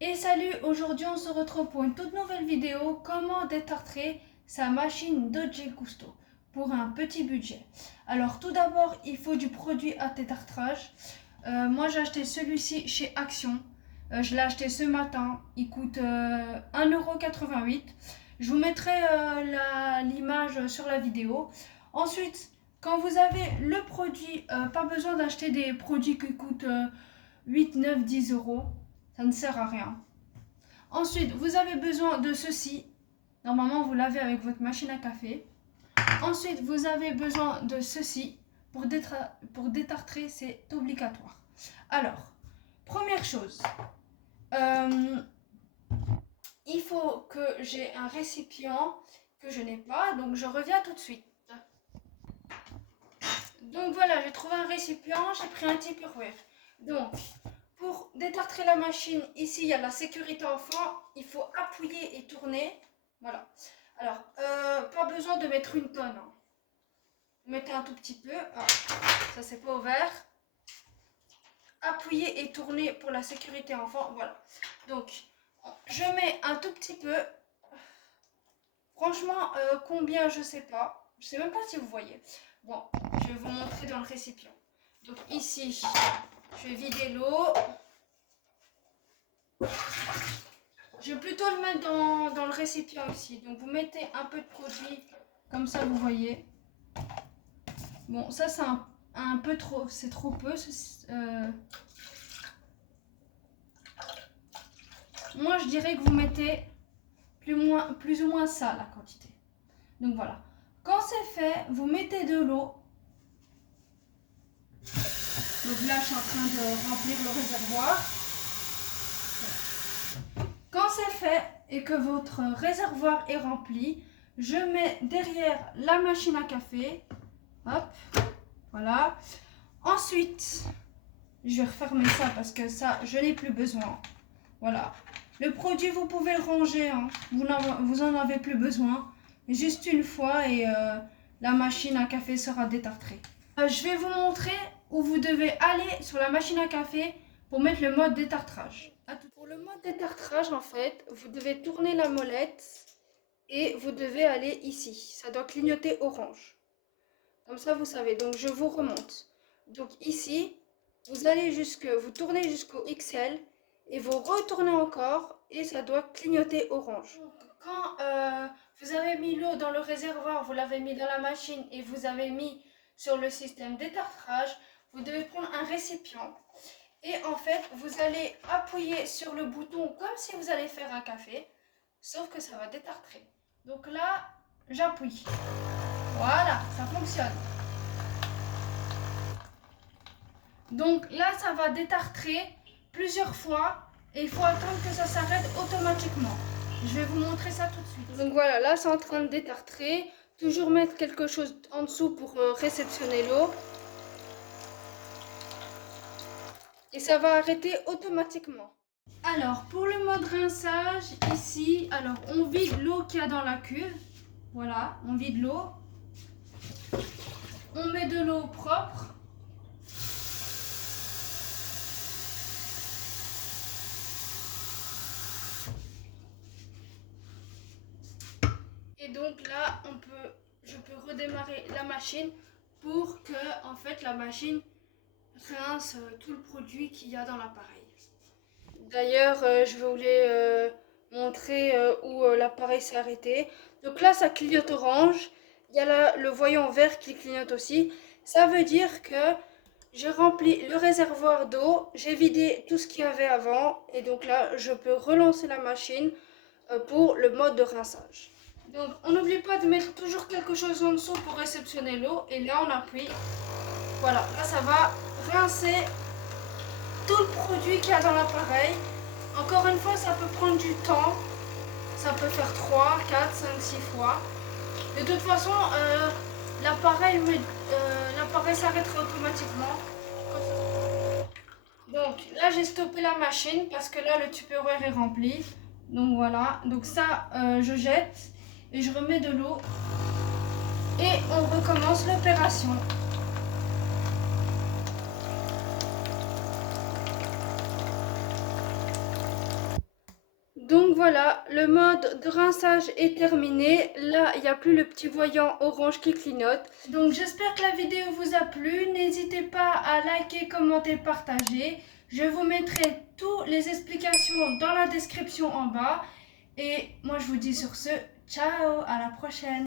Et salut, aujourd'hui on se retrouve pour une toute nouvelle vidéo, comment détartrer sa machine Dolce Gusto pour un petit budget. Alors tout d'abord, il faut du produit à détartrage. Moi j'ai acheté celui-ci chez Action. Je l'ai acheté ce matin, il coûte 1,88 €. Je vous mettrai l'image sur la vidéo. Ensuite, quand vous avez le produit, pas besoin d'acheter des produits qui coûtent 8, 9, 10 euros. Ça ne sert à rien. Ensuite, vous avez besoin de ceci. Normalement, vous l'avez avec votre machine à café. Ensuite, vous avez besoin de ceci. Pour détartrer, c'est obligatoire. Alors, première chose, il faut que j'ai un récipient que je n'ai pas, donc je reviens tout de suite. Donc voilà, j'ai trouvé un récipient, j'ai pris un Tupperware. Donc, pour détartrer la machine, ici il y a la sécurité enfant, il faut appuyer et tourner. Voilà. Alors, pas besoin de mettre une tonne. Hein. Vous mettez un tout petit peu. Ah, ça c'est pas ouvert. Appuyez et tournez pour la sécurité enfant. Voilà. Donc, je mets un tout petit peu. Franchement, combien je sais pas. Je sais même pas si vous voyez. Bon, je vais vous montrer dans le récipient. Donc ici, je vais vider l'eau. Je vais plutôt le mettre dans le récipient aussi. Donc vous mettez un peu de produit, comme ça vous voyez. Bon, ça c'est un peu trop, c'est trop peu. Moi je dirais que vous mettez plus ou moins ça la quantité. Donc voilà. Quand c'est fait, vous mettez de l'eau. Donc là je suis en train de remplir le réservoir. Quand c'est fait et que votre réservoir est rempli, je mets derrière la machine à café. Hop, voilà. Ensuite, je vais refermer ça parce que ça, je n'ai plus besoin. Voilà. Le produit, vous pouvez le ranger. Hein. Vous en avez plus besoin. Juste une fois et la machine à café sera détartrée. Je vais vous montrer où vous devez aller sur la machine à café pour mettre le mode détartrage. Pour le mode détartrage, en fait, vous devez tourner la molette et vous devez aller ici. Ça doit clignoter orange. Comme ça, vous savez. Donc, je vous remonte. Donc, ici, vous tournez jusqu'au XL et vous retournez encore et ça doit clignoter orange. Donc, quand vous avez mis l'eau dans le réservoir, vous l'avez mis dans la machine et vous avez mis sur le système détartrage, vous devez prendre un récipient. Et en fait, vous allez appuyer sur le bouton comme si vous allez faire un café, sauf que ça va détartrer. Donc là, j'appuie. Voilà, ça fonctionne. Donc là, ça va détartrer plusieurs fois et il faut attendre que ça s'arrête automatiquement. Je vais vous montrer ça tout de suite. Donc voilà, là, c'est en train de détartrer. Toujours mettre quelque chose en dessous pour réceptionner l'eau. Et ça va arrêter automatiquement. Alors, pour le mode rinçage, ici, alors on vide l'eau qu'il y a dans la cuve. Voilà, on vide l'eau. On met de l'eau propre. Et donc là, je peux redémarrer la machine pour que, en fait, la machine rince tout le produit qu'il y a dans l'appareil. D'ailleurs, je voulais montrer où l'appareil s'est arrêté. Donc là, ça clignote orange. Il y a le voyant vert qui clignote aussi. Ça veut dire que j'ai rempli le réservoir d'eau, j'ai vidé tout ce qu'il y avait avant. Et donc là, je peux relancer la machine pour le mode de rinçage. Donc, on n'oublie pas de mettre toujours quelque chose en dessous pour réceptionner l'eau. Et là, on appuie. Voilà, là, ça va rincer tout le produit qu'il y a dans l'appareil. Encore une fois, ça peut prendre du temps. Ça peut faire 3, 4, 5, 6 fois. De toute façon, l'appareil s'arrêtera automatiquement. Donc là, j'ai stoppé la machine parce que là, le Tupperware est rempli. Donc voilà. Donc ça, je jette et je remets de l'eau. Et on recommence l'opération. Donc voilà, le mode de rinçage est terminé. Là, il n'y a plus le petit voyant orange qui clignote. Donc j'espère que la vidéo vous a plu. N'hésitez pas à liker, commenter, partager. Je vous mettrai toutes les explications dans la description en bas. Et moi je vous dis sur ce, ciao, à la prochaine.